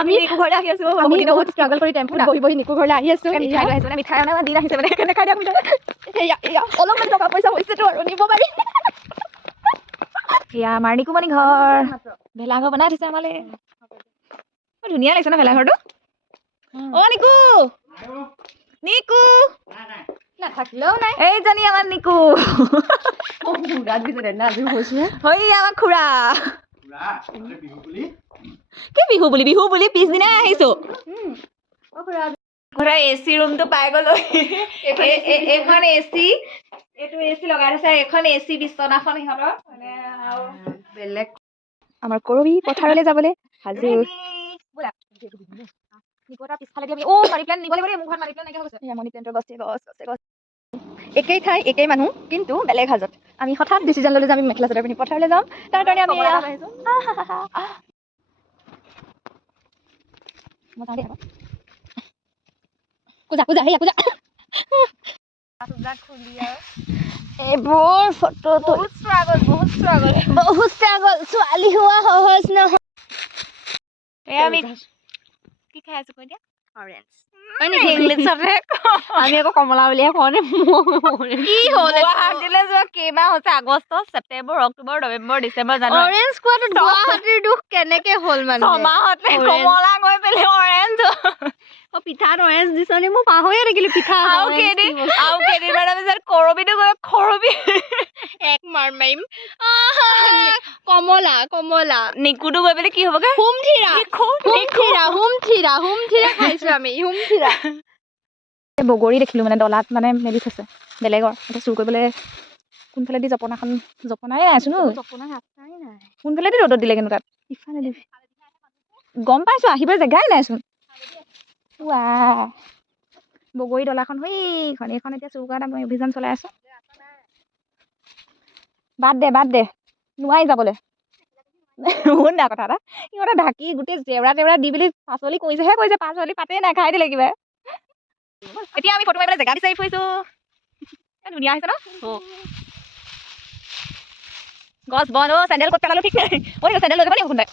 আমি নিকু ঘৰলৈ আহি আছো আমি বহুত ষ্ট্ৰাগল কৰি টেম্পুত বহি বহি নিকু ঘৰলৈ আহি আছো মিঠাই লৈ আহিছো মানে মিঠাই মানে দিন আহিছে মানে সেইকাৰণে খাই দিয়ক এয়া অলপমান টকা পইচা হৈছেতো আৰু নিব পাৰি এয়া আমাৰ নিকুমণি ঘৰ ভেলাঘৰ বনাই থৈছে আমালে ধুনীয়া লাগিছে ন ভেলাঘৰটো অ নিকু নিকু নাথাকিলেও নাই এইজনী আমাৰ নিকু হয় আমাৰ খুৰা কি বিহু বুলি পিছদিনাই আহিছো খুৰা এচি ৰুমটো পাই গলো এইখন এচি এইটো এচি লগাই থৈছে এইখন এচি বিচনাখন ইহঁতৰ মানে আৰু বেলেগ আমাৰ কৰবী পথাৰলৈ যাবলৈ সাজু পিছফালে দি মানি প্লেণ্ট নিব লাগিব মোৰ ঘৰত মানি প্লেণ্ট নাইকিয়া হৈছে মানি প্লেণ্টৰ গছ একেই ঠাই একেই মানুহ কিন্তু বেলেগ সাজত আমি হঠাৎ ডিচিজন ল'লো যে আমি মেখেলা চাদৰ পিন্ধি পথাৰলৈ যাম তাৰ কাৰণে আমি পূজা সেয়া এইবোৰ ফটো বহুত ষ্ট্ৰাগল ছোৱালী হোৱা সহজ নহয় এয়া আমি কি খাই আছো কৈ দিয়া অৰেঞ্জ ইংলিছতহে আমি আকৌ কমলা বুলিহে কওঁ নে কি হ'ল গুৱাহাটীলৈ যোৱা কেইমাহ হৈছে আগষ্ট ছেপ্টেম্বৰ অক্টোবৰ নৱেম্বৰ ডিচেম্বৰ জানুৱাৰী অৰেঞ্জ কোৱাটো গুৱাহাটীৰ দুখ কেনেকে হ'ল মানে ছমাহতে কমলা গৈ পেলাই অৰেঞ্জ পিঠাত অৰেঞ্জ দিছ নি মই পাহৰিয়ে থাকিলো পিঠা আৰু কেইদিনমানৰ পিছত কৰবিটো গৈ খৰবি এক মাৰ মাৰিম কমলা নিকুটো গৈ পেলাই কি হ'বগে হুম থিৰা খাইছো আমি বগৰী দেখিলো মানে ডলাত মানে মেলি থৈছে বেলেগৰ এতিয়া চুৰ কৰিবলৈ কোনফালে দি জপনাই আছো ন কোনফালে দি ৰ'দত দিলে কিন্তু তাত ইফালে দি গম পাইছো আহিবলৈ জেগাই নাইচোন বগৰী ডলাখন এইখন এতিয়া চুৰ কৰাত মই অভিযান চলাই আছো বাদ দে নোৱাৰি যাবলৈ শুন না কথা এটা ইহঁতে ঢাকি গোটেই জেওৰা দি পেলি পাচলি কৰিছেহে পাচলি পাতেই নাই খাই দিলে কিবা এতিয়া আমি ফটো মাৰিবলৈ জেগা বিচাৰি ফুৰিছো ধুনীয়া হৈছে ন গছ বন চেণ্ডেল ক'ত পেলালো ঠিক নাই চেণ্ডেল লৈ যাব নি কোনোবাই